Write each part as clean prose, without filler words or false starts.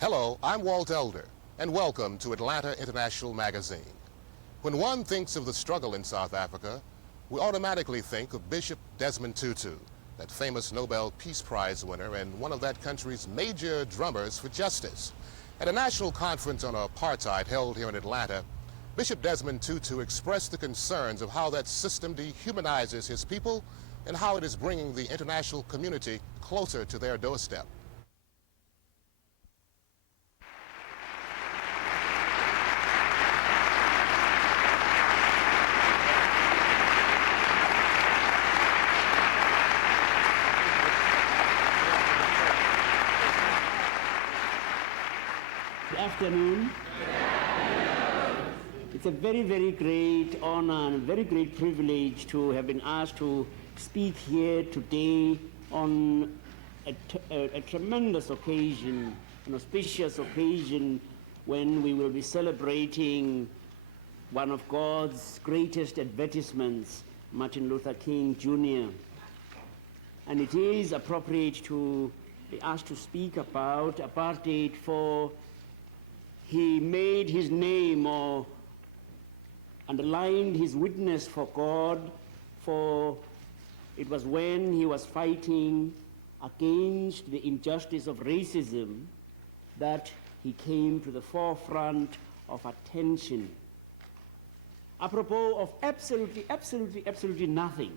Hello, I'm Walt Elder, and welcome to Atlanta International Magazine. When one thinks of the struggle in South Africa, we automatically think of Bishop Desmond Tutu, that famous Nobel Peace Prize winner and one of that country's major drummers for justice. At a national conference on apartheid held here in Atlanta, Bishop Desmond Tutu expressed the concerns of how that system dehumanizes his people and how it is bringing the international community closer to their doorstep. Afternoon. It's a very, very great honor and a very great privilege to have been asked to speak here today on a tremendous occasion, an auspicious occasion when we will be celebrating one of God's greatest advertisements, Martin Luther King Jr. And it is appropriate to be asked to speak about apartheid, for he made his name or underlined his witness for God, for it was when he was fighting against the injustice of racism that he came to the forefront of attention. Apropos of absolutely nothing,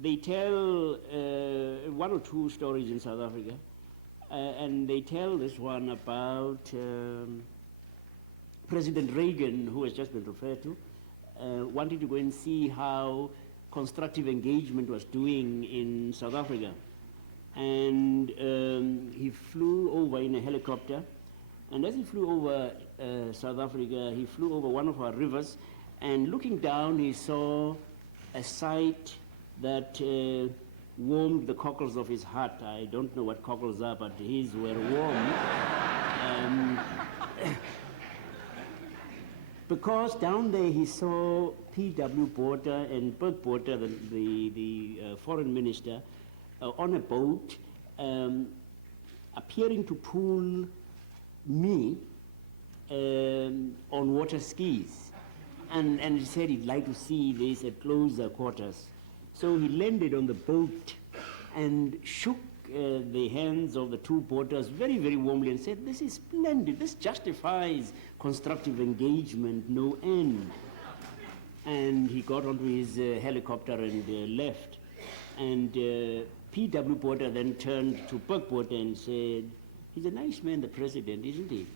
they tell one or two stories in South Africa, and they tell this one about President Reagan, who has just been referred to, wanting to go and see how constructive engagement was doing in South Africa. And he flew over in a helicopter, and as he flew over South Africa, he flew over one of our rivers, and looking down, he saw a sight that warmed the cockles of his heart. I don't know what cockles are, but his were warm. Because down there he saw P.W. Botha and Bert Botha, the foreign minister, on a boat, appearing to pull me on water skis. And he said he'd like to see this at closer quarters. So he landed on the boat and shook the hands of the two Bothas very, very warmly and said, "This is splendid. This justifies constructive engagement, no end." And he got onto his helicopter and left. And P.W. Botha then turned to Bert Botha and said, "He's a nice man, the president, isn't he?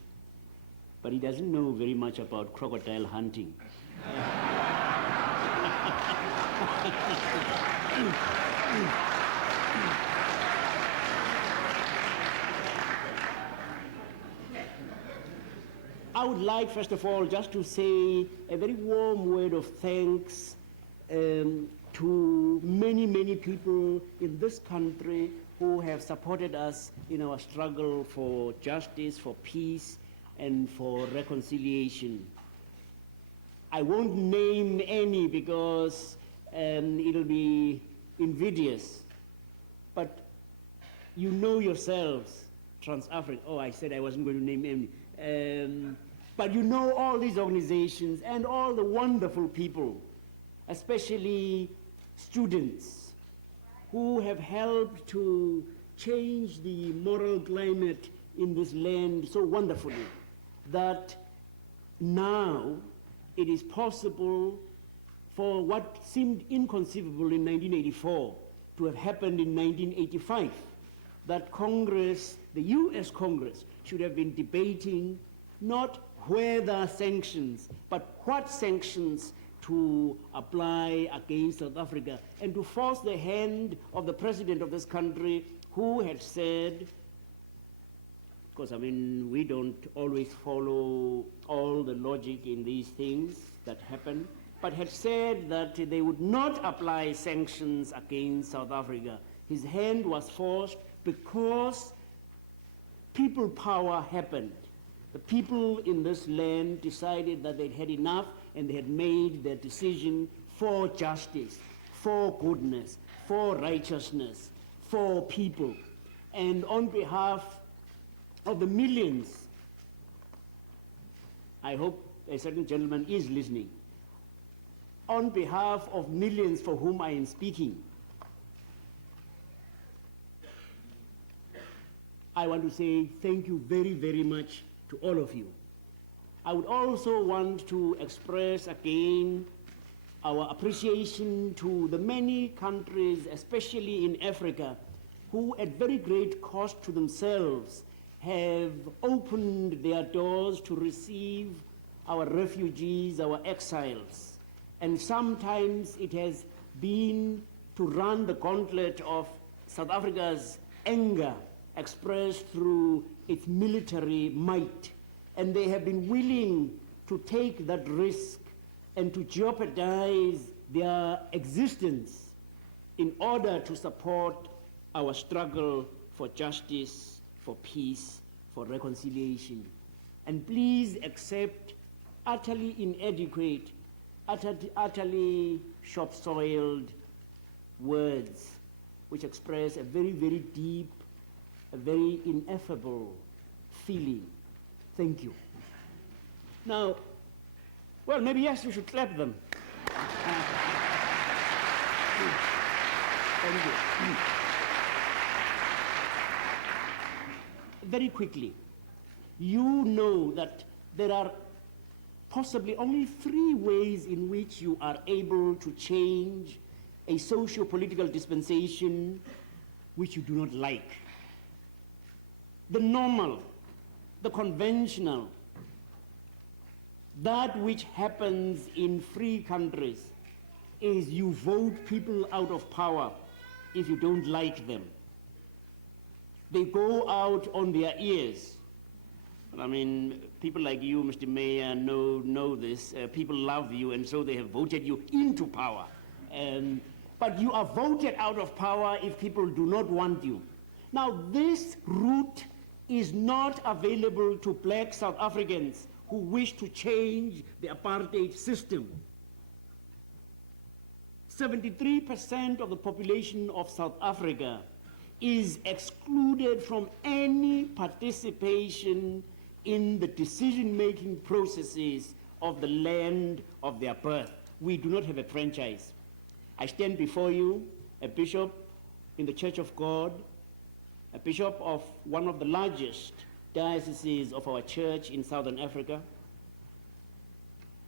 But he doesn't know very much about crocodile hunting." I would like, first of all, just to say a very warm word of thanks to many, many people in this country who have supported us in our struggle for justice, for peace, and for reconciliation. I won't name any because it'll be invidious, but you know yourselves, Trans-Africa, oh, I said I wasn't going to name any, but you know all these organizations and all the wonderful people, especially students, who have helped to change the moral climate in this land so wonderfully that now it is possible for what seemed inconceivable in 1984 to have happened in 1985, that Congress, the US Congress, should have been debating not whether sanctions, but what sanctions to apply against South Africa, and to force the hand of the president of this country, who had said, because I mean, we don't always follow all the logic in these things that happen, but had said that they would not apply sanctions against South Africa. His hand was forced because people power happened. The people in this land decided that they'd had enough, and they had made their decision for justice, for goodness, for righteousness, for people. And on behalf of the millions, I hope a certain gentleman is listening, on behalf of millions for whom I am speaking, I want to say thank you very, very much to all of you. I would also want to express again our appreciation to the many countries, especially in Africa, who at very great cost to themselves have opened their doors to receive our refugees, our exiles. And sometimes it has been to run the gauntlet of South Africa's anger expressed through its military might. And they have been willing to take that risk and to jeopardize their existence in order to support our struggle for justice, for peace, for reconciliation. And please accept utterly inadequate, utterly shop-soiled words which express a very, very deep, a very ineffable feeling. Thank you. Now, well, maybe yes, we should clap them. Thank you. Very quickly, you know that there are possibly only 3 ways in which you are able to change a socio-political dispensation which you do not like. The normal, the conventional, that which happens in free countries is you vote people out of power if you don't like them. They go out on their ears. I mean, people like you, Mr. Mayor, know this. People love you, and so they have voted you into power. But you are voted out of power if people do not want you. Now, this route is not available to black South Africans who wish to change the apartheid system. 73% of the population of South Africa is excluded from any participation in the decision-making processes of the land of their birth. We do not have a franchise. I stand before you, a bishop in the Church of God, a bishop of one of the largest dioceses of our church in Southern Africa.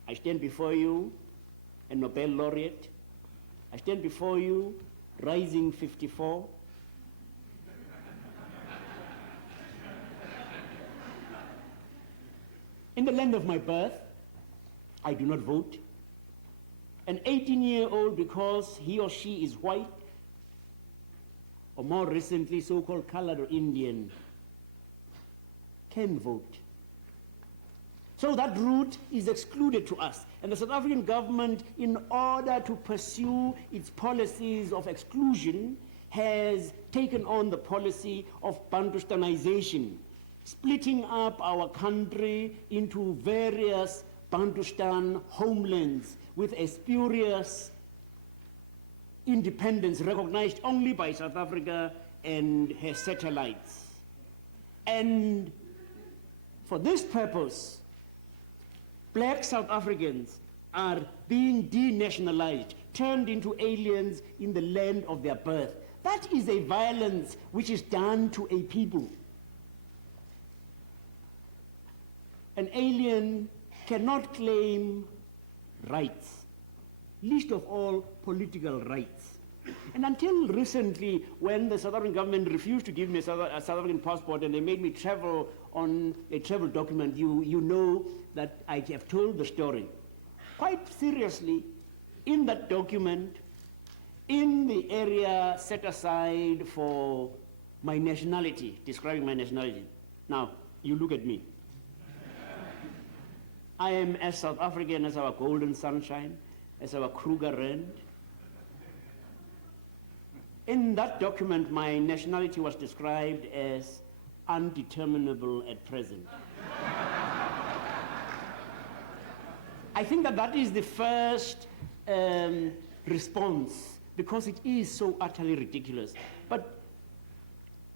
I stand before you, a Nobel laureate. I stand before you, Rising 54. In the land of my birth, I do not vote. An 18-year-old, because he or she is white, or more recently so-called colored or Indian, can vote. So that route is excluded to us. And the South African government, in order to pursue its policies of exclusion, has taken on the policy of Bantustanization, splitting up our country into various Bantustan homelands with a spurious independence recognized only by South Africa and her satellites. And for this purpose, black South Africans are being denationalized, turned into aliens in the land of their birth. That is a violence which is done to a people. An alien cannot claim rights, least of all political rights. And until recently, when the South African government refused to give me a South African passport and they made me travel on a travel document, you know that I have told the story. Quite seriously, in that document, in the area set aside for my nationality, describing my nationality. Now, you look at me. I am as South African as our golden sunshine, as our Kruger Rand. In that document, my nationality was described as undeterminable at present. I think that that is the first response, because it is so utterly ridiculous. But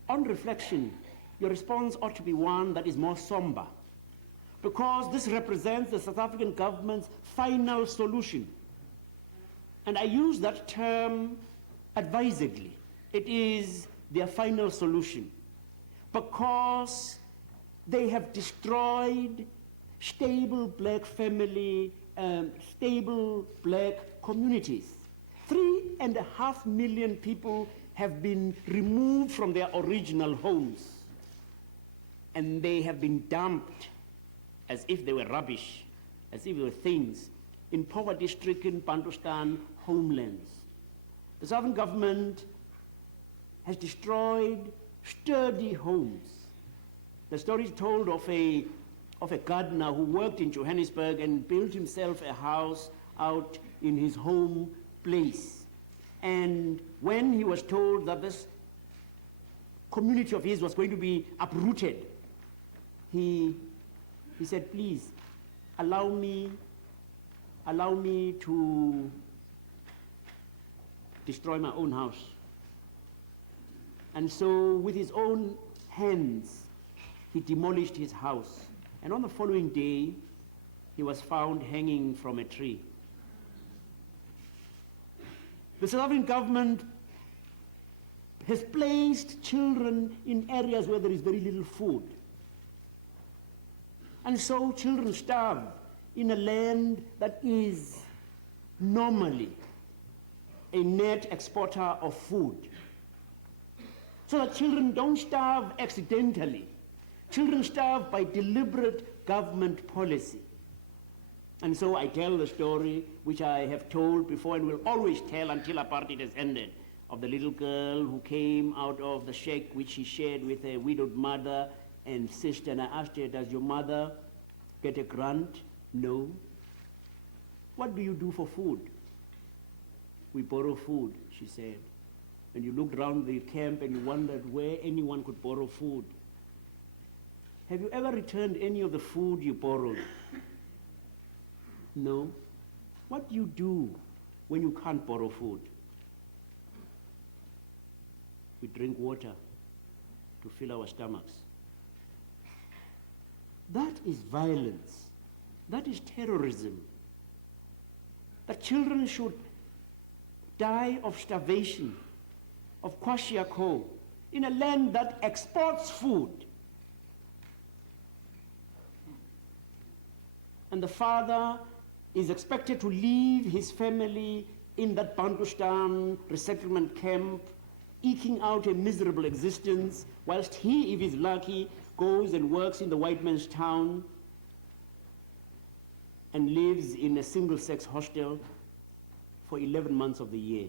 on reflection, your response ought to be one that is more somber, because this represents the South African government's final solution. And I use that term advisedly. It is their final solution, because they have destroyed stable black family, stable black communities. 3.5 million people have been removed from their original homes, and they have been dumped as if they were rubbish, as if they were things, in poverty-stricken Bantustan homelands. The Southern government has destroyed sturdy homes. The story is told of a gardener who worked in Johannesburg and built himself a house out in his home place. And when he was told that this community of his was going to be uprooted, he said, please, allow me to destroy my own house. And so with his own hands, he demolished his house. And on the following day, he was found hanging from a tree. The South African government has placed children in areas where there is very little food. And so children starve in a land that is normally a net exporter of food. So that children don't starve accidentally. Children starve by deliberate government policy. And so I tell the story, which I have told before and will always tell until apartheid has ended, of the little girl who came out of the shack which she shared with a widowed mother and sister. And I asked her, does your mother get a grant? No. What do you do for food? We borrow food, she said. And you looked around the camp and you wondered where anyone could borrow food. Have you ever returned any of the food you borrowed? No. What do you do when you can't borrow food? We drink water to fill our stomachs. That is violence. That is terrorism. That children should die of starvation, of kwashiorkor, in a land that exports food. And the father is expected to leave his family in that Bantustan resettlement camp, eking out a miserable existence, whilst he, if he's lucky, goes and works in the white man's town and lives in a single-sex hostel for 11 months of the year.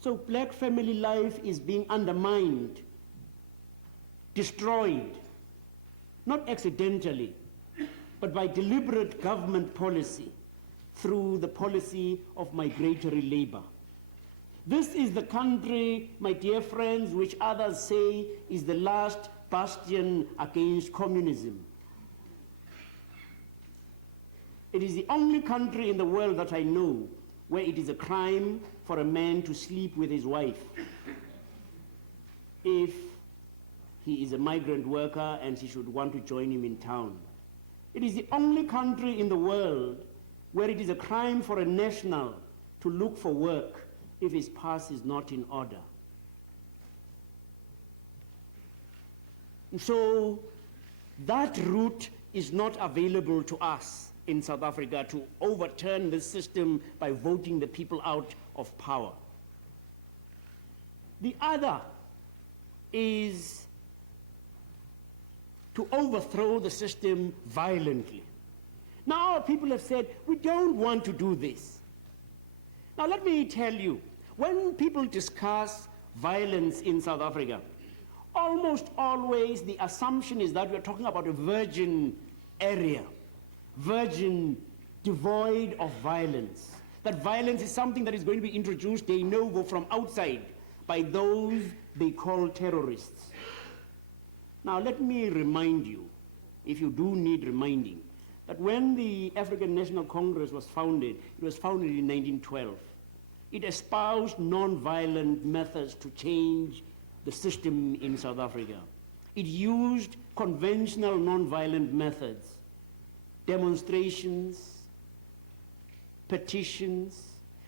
So black family life is being undermined, destroyed, not accidentally, but by deliberate government policy through the policy of migratory labor. This is the country, my dear friends, which others say is the last bastion against communism. It is the only country in the world that I know where it is a crime for a man to sleep with his wife if he is a migrant worker and she should want to join him in town. It is the only country in the world where it is a crime for a national to look for work if his pass is not in order. And so that route is not available to us in South Africa to overturn the system by voting the people out of power. The other is to overthrow the system violently. Now our people have said, we don't want to do this. Now let me tell you, when people discuss violence in South Africa, almost always the assumption is that we're talking about a virgin area, virgin, devoid of violence. That violence is something that is going to be introduced de novo from outside by those they call terrorists. Now let me remind you, if you do need reminding, that when the African National Congress was founded, it was founded in 1912. It espoused non-violent methods to change the system in South Africa. It used conventional non-violent methods, demonstrations, petitions.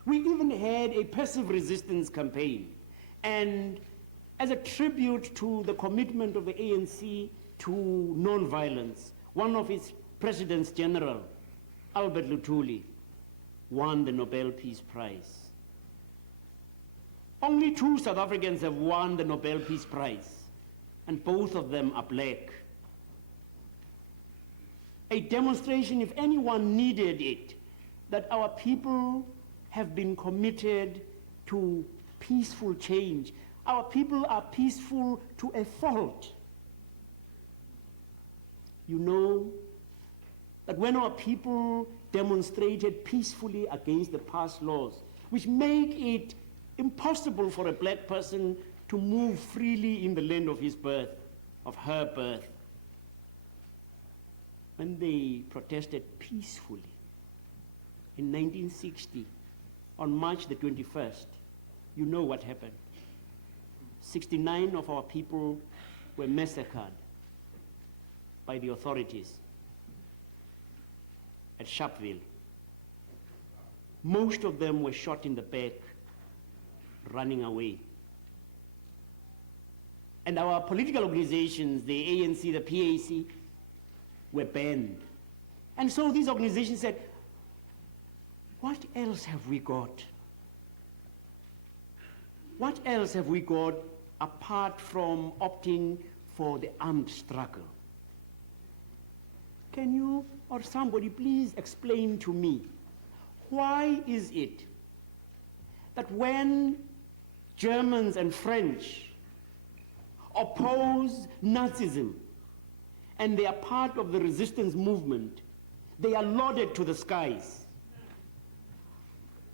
We even had a passive resistance campaign. And as a tribute to the commitment of the ANC to non-violence, one of its Presidents General, Albert Luthuli, won the Nobel Peace Prize. Only 2 South Africans have won the Nobel Peace Prize, and both of them are black. A demonstration, if anyone needed it, that our people have been committed to peaceful change. Our people are peaceful to a fault. You know that when our people demonstrated peacefully against the past laws, which make it impossible for a black person to move freely in the land of his birth, of her birth, when they protested peacefully in 1960, on March the 21st, you know what happened. 69 of our people were massacred by the authorities at Sharpeville. Most of them were shot in the back, running away. And our political organizations, the ANC, the PAC, were banned. And so these organizations said, what else have we got? What else have we got apart from opting for the armed struggle? Can you or somebody please explain to me, why is it that when Germans and French oppose Nazism and they are part of the resistance movement, they are lauded to the skies?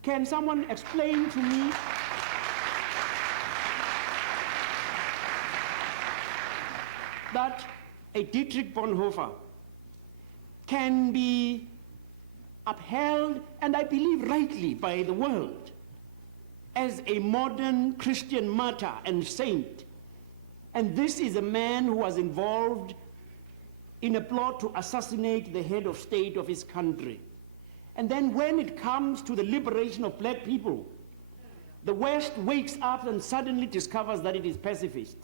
Can someone explain to me that a Dietrich Bonhoeffer can be upheld, and I believe rightly, by the world as a modern Christian martyr and saint? And this is a man who was involved in a plot to assassinate the head of state of his country. And then when it comes to the liberation of black people, the West wakes up and suddenly discovers that it is pacifist.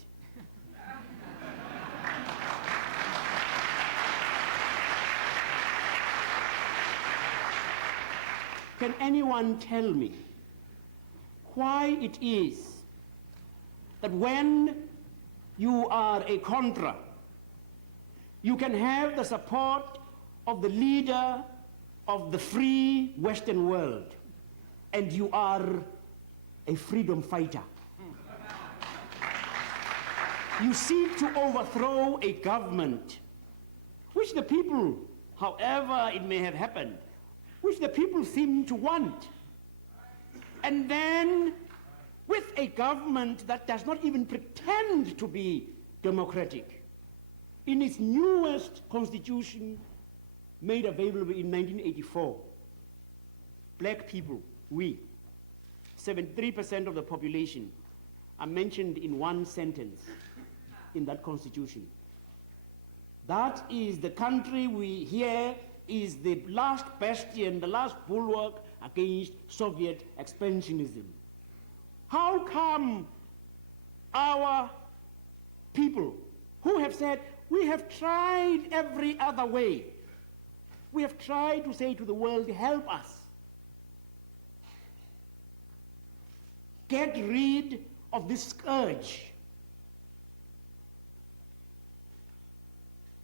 Can anyone tell me why it is that when you are a Contra, you can have the support of the leader of the free Western world, and you are a freedom fighter? You seek to overthrow a government, which the people, however it may have happened, which the people seem to want. And then, with a government that does not even pretend to be democratic, in its newest constitution, made available in 1984, black people, we, 73% of the population, are mentioned in one sentence in that constitution. That is the country we hear is the last bastion, the last bulwark against Soviet expansionism. How come our people who have said, we have tried every other way, we have tried to say to the world, help us, get rid of this scourge?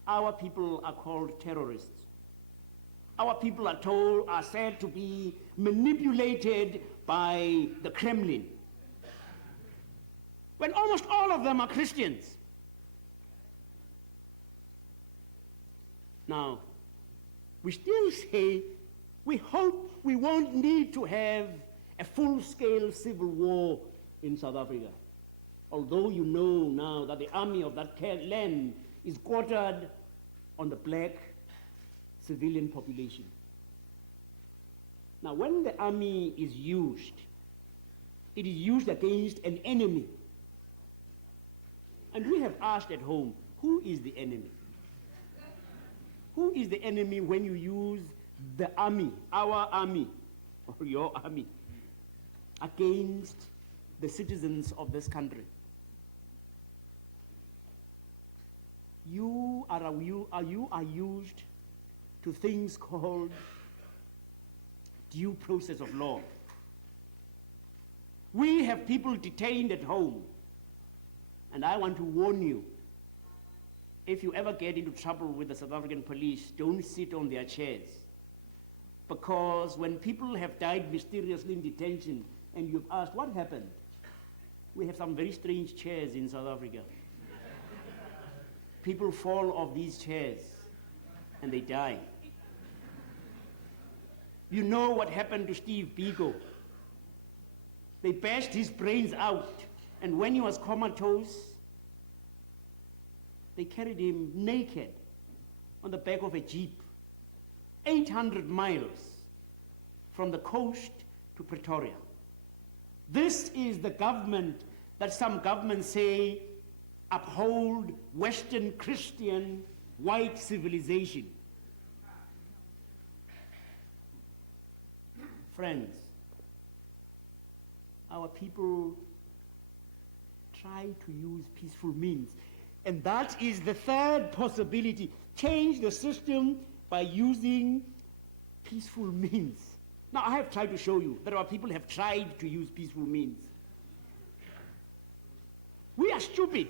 Our people are called terrorists. Our people are said to be manipulated by the Kremlin, when almost all of them are Christians. Now, we still say we hope we won't need to have a full-scale civil war in South Africa, although you know now that the army of that land is quartered on the black civilian population. Now, when the army is used, it is used against an enemy. And we have asked at home, who is the enemy? Who is the enemy when you use the army, our army, or your army, against the citizens of this country? You are used to things called due process of law. We have people detained at home, and I want to warn you, if you ever get into trouble with the South African police, don't sit on their chairs. Because when people have died mysteriously in detention, and you've asked, what happened? We have some very strange chairs in South Africa. People fall off these chairs, and they die. You know what happened to Steve Biko. They bashed his brains out, and when he was comatose, they carried him naked on the back of a jeep, 800 miles from the coast to Pretoria. This is the government that some governments say uphold Western Christian white civilization. Friends, our people try to use peaceful means. And that is the third possibility. Change the system by using peaceful means. Now, I have tried to show you that our people have tried to use peaceful means. We are stupid.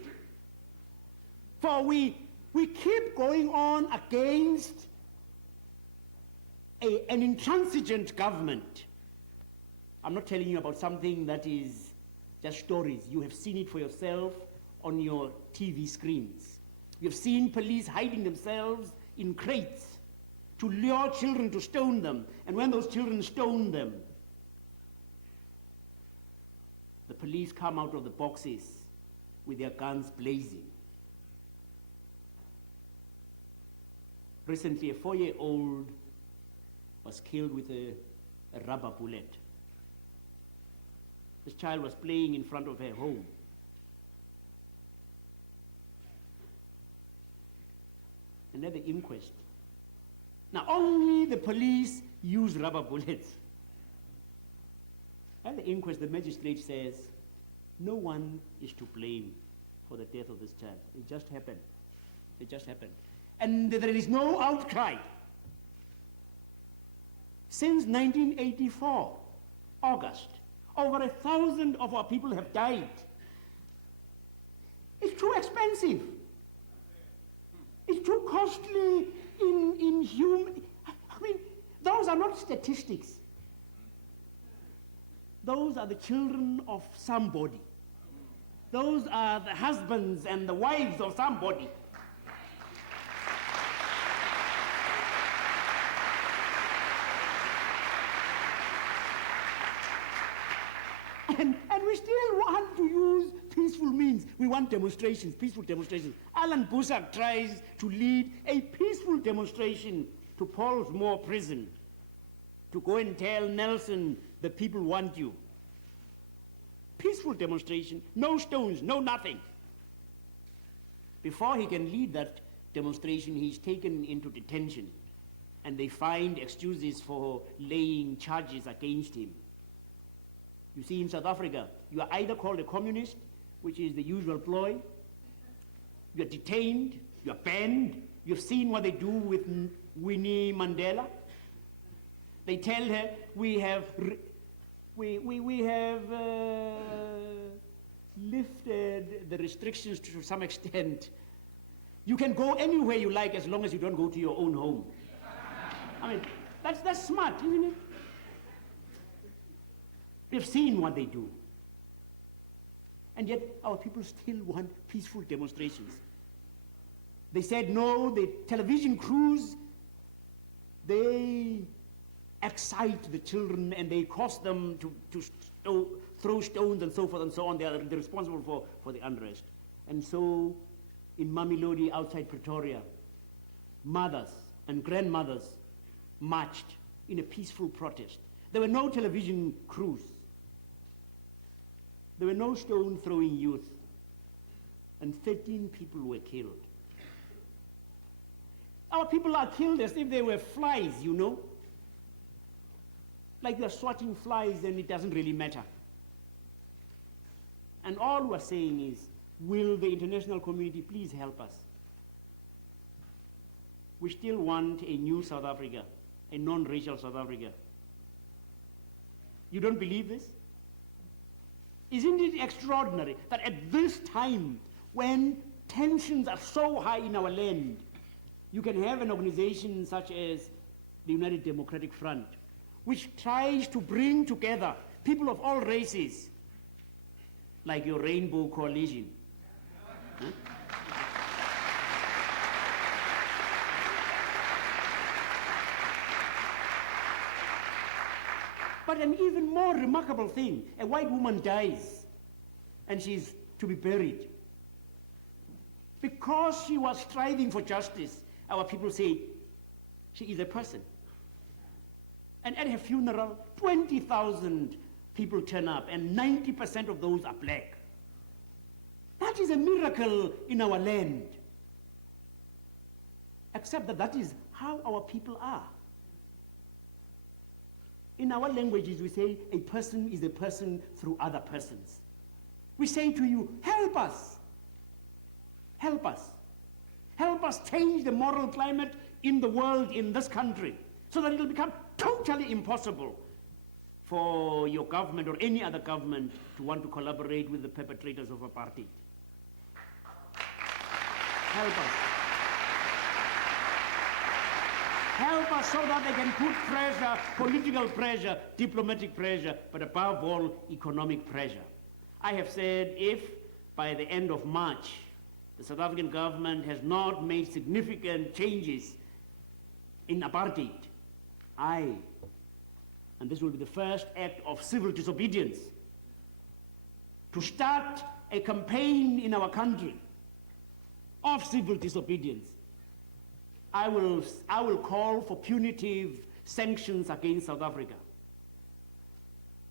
For we keep going on against an intransigent government. I'm not telling you about something that is just stories. You have seen it for yourself on your TV screens. You've seen police hiding themselves in crates to lure children to stone them. And when those children stone them, the police come out of the boxes with their guns blazing. Recently, a 4-year-old was killed with a rubber bullet. This child was playing in front of her home. And at the inquest, now only the police use rubber bullets. At the inquest, the magistrate says, no one is to blame for the death of this child. It just happened. It just happened. And there is no outcry. Since 1984, August, over 1,000 of our people have died. It's too expensive. It's too costly in human. I mean, those are not statistics. Those are the children of somebody. Those are the husbands and the wives of somebody. And we still want to use peaceful means. We want demonstrations, peaceful demonstrations. Alan Busak tries to lead a peaceful demonstration to Paulsmoor prison, to go and tell Nelson, the people want you. Peaceful demonstration, no stones, no nothing. Before he can lead that demonstration, he's taken into detention, and they find excuses for laying charges against him. You see, in South Africa, you are either called a communist, which is the usual ploy, you are detained, you are banned. You've seen what they do with Winnie Mandela. They tell her, we have lifted the restrictions to some extent. You can go anywhere you like as long as you don't go to your own home. I mean, that's smart, isn't it? We've seen what they do. And yet our people still want peaceful demonstrations. They said no, the television crews, they excite the children and they cause them to throw stones and so forth and so on. They're responsible for the unrest. And so in Mamelodi outside Pretoria, mothers, and grandmothers marched in a peaceful protest. There were no television crews. There were no stone-throwing youth. And 13 people were killed. Our people are killed as if they were flies, you know. Like they're swatting flies and it doesn't really matter. And all we're saying is, will the international community please help us? We still want a new South Africa, a non-racial South Africa. You don't believe this? Isn't it extraordinary that at this time, when tensions are so high in our land, you can have an organization such as the United Democratic Front, which tries to bring together people of all races, like your Rainbow Coalition. Huh? But an even more remarkable thing, a white woman dies and she's to be buried. Because she was striving for justice, our people say she is a person. And at her funeral, 20,000 people turn up, and 90% of those are black. That is a miracle in our land. Except that that is how our people are. In our languages, we say a person is a person through other persons. We say to you, help us. Help us. Help us change the moral climate in the world, in this country, so that it will become totally impossible for your government or any other government to want to collaborate with the perpetrators of apartheid. Help us. Help us so that they can put pressure, political pressure, diplomatic pressure, but above all, economic pressure. I have said if by the end of March, the South African government has not made significant changes in apartheid, and this will be the first act of civil disobedience, to start a campaign in our country of civil disobedience. I will call for punitive sanctions against South Africa.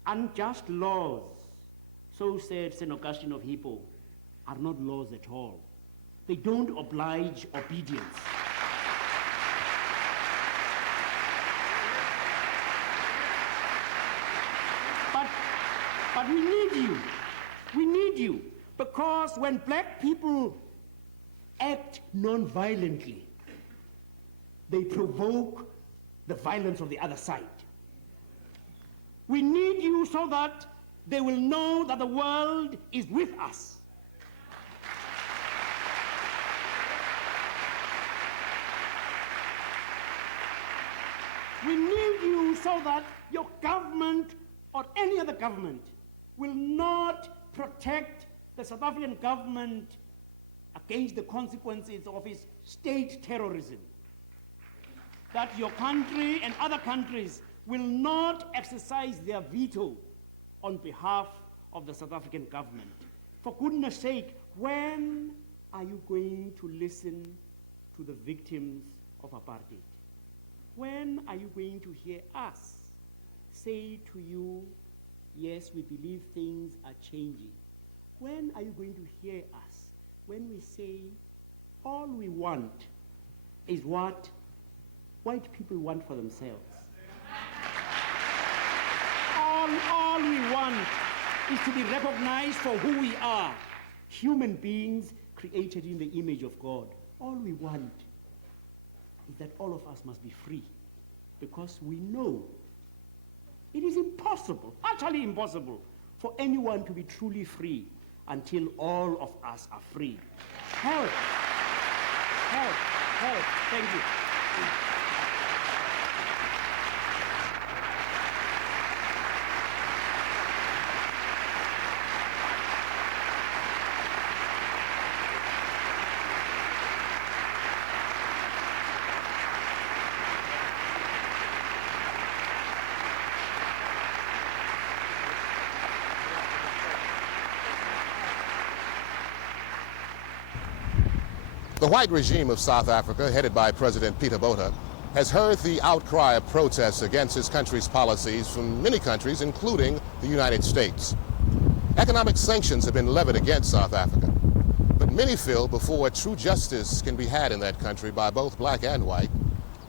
Unjust laws, so said St. Augustine of Hippo, are not laws at all. They don't oblige obedience. But we need you. We need you. Because when black people act non-violently, they provoke the violence of the other side. We need you so that they will know that the world is with us. We need you so that your government or any other government will not protect the South African government against the consequences of its state terrorism. That your country and other countries will not exercise their veto on behalf of the South African government. For goodness sake, when are you going to listen to the victims of apartheid? When are you going to hear us say to you, yes, we believe things are changing? When are you going to hear us when we say all we want is what white people want for themselves? All we want is to be recognized for who we are, human beings created in the image of God. All we want is that all of us must be free, because we know it is impossible, utterly impossible, for anyone to be truly free until all of us are free. Help! Help! Help! Thank you. The white regime of South Africa, headed by President Peter Botha, has heard the outcry of protests against his country's policies from many countries, including the United States. Economic sanctions have been levied against South Africa, but many feel before true justice can be had in that country by both black and white,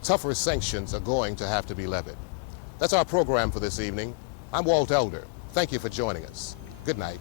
tougher sanctions are going to have to be levied. That's our program for this evening. I'm Walt Elder. Thank you for joining us. Good night.